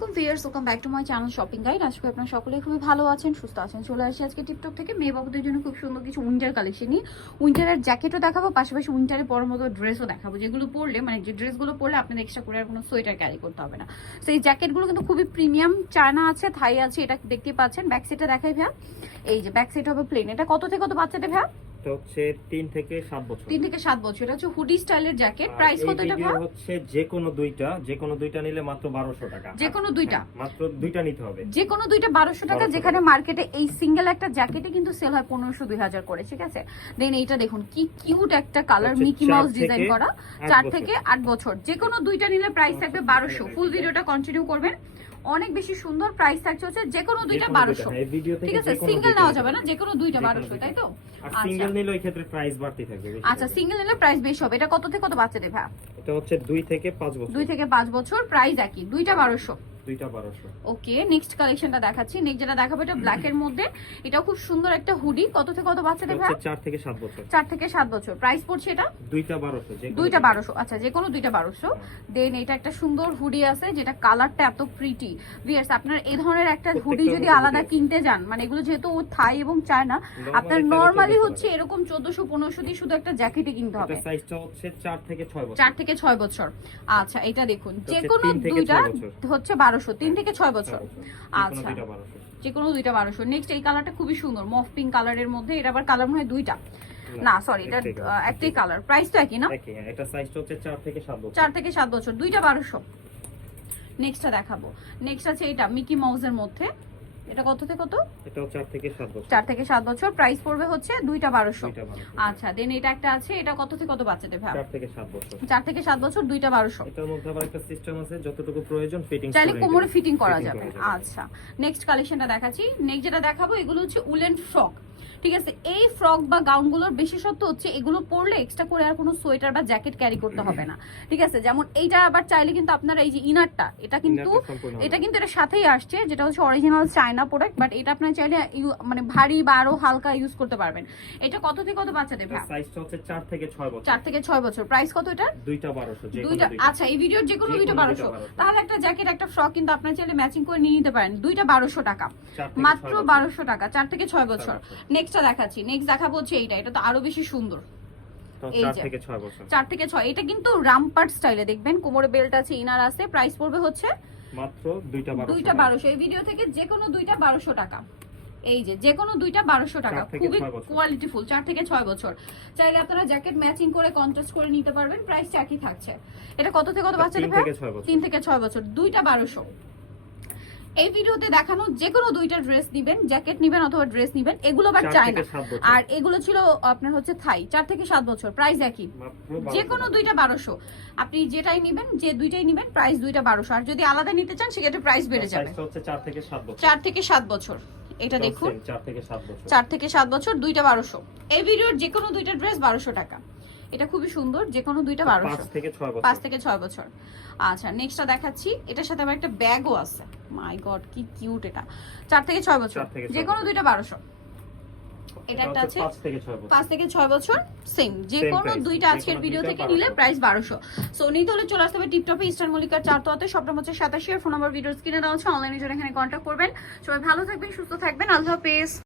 আলাইকুম viewers, welcome back to my channel shopping guide. আজকে আপনারা সকলে খুবই ভালো আছেন, সুস্থ আছেন। চলে আসি আজকে টিকটক থেকে মেয়ে বাবুদের জন্য খুব সুন্দর কিছু উইন্টার কালেকশন নিয়ে। উইন্টারের জ্যাকেটও দেখাবো, পাশাপাশি উইন্টারে পরার মতো ড্রেসও দেখাবো, যেগুলো পরলে মানে যে ড্রেসগুলো পরলে আপনাদের এক্সট্রা করে আর কোনো সোয়েটার ক্যারি করতে হবে না। তো এই জ্যাকেটগুলো কিন্তু খুবই প্রিমিয়াম, চায়না আছে, থাই আছে, এটা দেখতে পাচ্ছেন। ব্যাক সাইডটা দেখাই ভাইয়া, এই যে ব্যাক সাইড হবে প্লেন। এটা কত থেকে কত বাচ্চাদের ভাইয়া? এটা হচ্ছে 3 থেকে 7 বছর। 3 থেকে 7 বছর। এটা হচ্ছে হুডি স্টাইলের জ্যাকেট। প্রাইস কত এটা ভাইয়া? হচ্ছে যে কোনো দুইটা নিলে মাত্র 1200 টাকা। যে কোনো দুইটা? মাত্র দুইটা নিতে হবে। যে কোনো দুইটা 1200 টাকা, যেখানে মার্কেটে এই সিঙ্গেল একটা জ্যাকেটে কিন্তু সেল হয় 1500 2000 করে, ঠিক আছে। দেন এইটা দেখুন কি কিউট একটা কালার, মিকি মাউস ডিজাইন করা, 4 থেকে 8 বছর। যে কোনো দুইটা নিলে প্রাইস থাকবে 1200। ফুল ভিডিওটা কন্টিনিউ করবেন, অনেক বেশি সুন্দর। প্রাইস থাকছে হচ্ছে যে কোনো দুইটা 1200, ঠিক আছে। সিঙ্গেল নেওয়া যাবে না, যে কোনো দুইটা 1200, তাই তো? আর সিঙ্গেল নিলে ওই ক্ষেত্রে প্রাইস বাড়তি থাকবে। আচ্ছা, সিঙ্গেল নিলে প্রাইস বেশি হবে। এটা কত থেকে কত বাচ্চাদের ভাই? এটা হচ্ছে 2 থেকে 5 বছর। 2 থেকে 5 বছর, প্রাইস একই, দুইটা 1200। ওকে, নেক্সট কালেকশনটা দেখাচ্ছি। নেক্সট যেটা দেখাবো এটা ব্ল্যাক এর মধ্যে, এটাও খুব সুন্দর একটা হুডি। কত থেকে কত বাচ্চাদের ভাই? 4 থেকে 7 বছর। 4 থেকে 7 বছর। প্রাইস পড়ছে এটা দুইটা 1200। দুইটা 1200। আচ্ছা, যে কোনো দুইটা 1200। দেন এটা একটা সুন্দর হুডি আছে, যেটা কালারটা এত প্রিটি। ভিউয়ার্স, আপনার এই ধরনের একটা হুডি যদি আলাদা কিনতে যান, মানে এগুলো যেহেতু থাই এবং চায়না, আপনার নরমালি হচ্ছে এরকম 1400 1500 দিয়ে শুধু একটা জ্যাকেটই কিনতে হবে। এটা সাইজটা হচ্ছে 4 থেকে 6 বছর। 4 থেকে 6 বছর। আচ্ছা, এটা দেখুন, যে কোনো দুইটা হচ্ছে 1200, 3 থেকে 6 বছর। আচ্ছা, যে কোনো দুইটা 1200। নেক্সট এই কালারটা খুবই সুন্দর, মফ পিঙ্ক কালারের মধ্যে। এটা আবার কালার মনে হয় দুইটা না, সরি, এটা একটাই কালার। প্রাইস তো একই না? একই, এটা সাইজটা হচ্ছে 4 থেকে 7 বছর। 4 থেকে 7 বছর, দুইটা 1200। নেক্সটটা দেখাবো। নেক্সট আছে এটা মিকি মাউসের মধ্যে। এটা কত থেকে কত? এটাও 4 থেকে 7 বছর। 4 থেকে 7 বছর। প্রাইস পড়বে হচ্ছে দুইটা 1200। আচ্ছা, দেন এটা একটা আছে, এটা কত থেকে কত বাচ্চাদের ভাই? 4 থেকে 7 বছর। 4 থেকে 7 বছর, দুইটা 1200। এটার মধ্যে আবার একটা সিস্টেম আছে, যতটুকু প্রয়োজন ফিটিং চাইলে কোমরে ফিটিং করা যাবে। আচ্ছা, নেক্সট কালেকশনটা দেখাচ্ছি। নেক্সট যেটা দেখাবো, এগুলো হচ্ছে উলেন ফ্রক, ঠিক আছে। এই ফ্রক বা গাউনগুলোর বিশেষত্ব হচ্ছে এগুলো পরলে এক্সট্রা করে আর কোনো সোয়েটার বা জ্যাকেট ক্যারি করতে হবে না, ঠিক আছে। যেমন এইটা আবার চাইলে কিন্তু আপনারা এই যে ইনারটা, এটা কিন্তু এটার সাথেই আসছে, যেটা হচ্ছে অরিজিনাল চায়না প্রোডাক্ট, বাট এটা আপনারা চাইলে মানে ভারী বা আরো হালকা ইউজ করতে পারবেন। এটা কত থেকে কত বাচ্চাদের ভাই? সাইজটা হচ্ছে 4 থেকে 6 বছর। 4 থেকে 6 বছর। প্রাইস কত এটা? দুইটা 1200। দুইটা, আচ্ছা, এই ভিডিওর যে কোনো দুইটা 1200। তাহলে একটা জ্যাকেট একটা ফ্রক কিন্তু আপনারা চাইলে ম্যাচিং করে নিয়ে নিতে পারেন। দুইটা 1200 টাকা, মাত্র 1200 টাকা, 4 থেকে 6 বছর। নেক্সটটা দেখাচ্ছি। নেক্সট দেখাবো হচ্ছে এইটা, এটা তো আরো বেশি সুন্দর। এই যে 4 থেকে 6 বছর। 4 থেকে 6। এটা কিন্তু রামপার্ট স্টাইলে, দেখবেন কোমরে বেল্ট আছে, ইনার আছে। প্রাইস পড়বে হচ্ছে মাত্র দুইটা 1200। দুইটা 1200। এই ভিডিও থেকে যে কোনো দুইটা 1200 টাকা। এই যে কোনো দুইটা 1200 টাকা, খুবই কোয়ালিটিফুল। 4 থেকে 6 বছর। চাইলে আপনারা জ্যাকেট ম্যাচিং করে কন্ট্রাস্ট করে নিতে পারবেন। প্রাইস একই থাকছে। এটা কত থেকে কত বাচ্চাদের ভাই? 3 থেকে 6 বছর, দুইটা 1200। এই ভিডিওতে দেখানো যে কোনো দুইটা ড্রেস নিবেন, জ্যাকেট নিবেন অথবা ড্রেস নিবেন, এগুলো বাট চায়না, আর এগুলো ছিল আপনার হচ্ছে থাই। 4 থেকে 7 বছর, প্রাইস একই, যে কোনো দুইটা 1200। আপনি যেটাই নিবেন, যে দুইটাই নিবেন, প্রাইস দুইটা 1200। আর যদি আলাদা নিতে চান সেক্ষেত্রে প্রাইস বেড়ে যাবে। 4 থেকে 7 বছর। 4 থেকে 7 বছর। এটা দেখুন, 4 থেকে 7 বছর। 4 থেকে 7 বছর, দুইটা 1200। এই ভিডিওর যে কোনো দুইটা ড্রেস 1200 টাকা। এটা খুবই সুন্দর, যে কোনো দুইটা 1200। 5 থেকে 6 বছর। 5 থেকে 6 বছর। আচ্ছা, নেক্সটটা দেখাচ্ছি। এটার সাথে আবার একটা ব্যাগও আছে। মাই গড, কি কিউট এটা। 4 থেকে 6 বছর, যে কোনো দুইটা 1200। এটা একটা আছে 5 থেকে 6 বছর, সেম। যে কোনো দুইটা আজকের ভিডিও থেকে নিলে প্রাইস 1200। সো নিতে হলে চলে আসতে হবে টিপটপে, ইস্টার্ন মল্লিকার 4 তলাতে, সবটা হচ্ছে 87 এর ফোন নাম্বার ভিডিওর স্ক্রিনে দেওয়া আছে। অনলাইনে জন্য এখানে কন্ট্যাক্ট করবেন। সবাই ভালো থাকবেন, সুস্থ থাকবেন, আল্লাহ হাফেজ।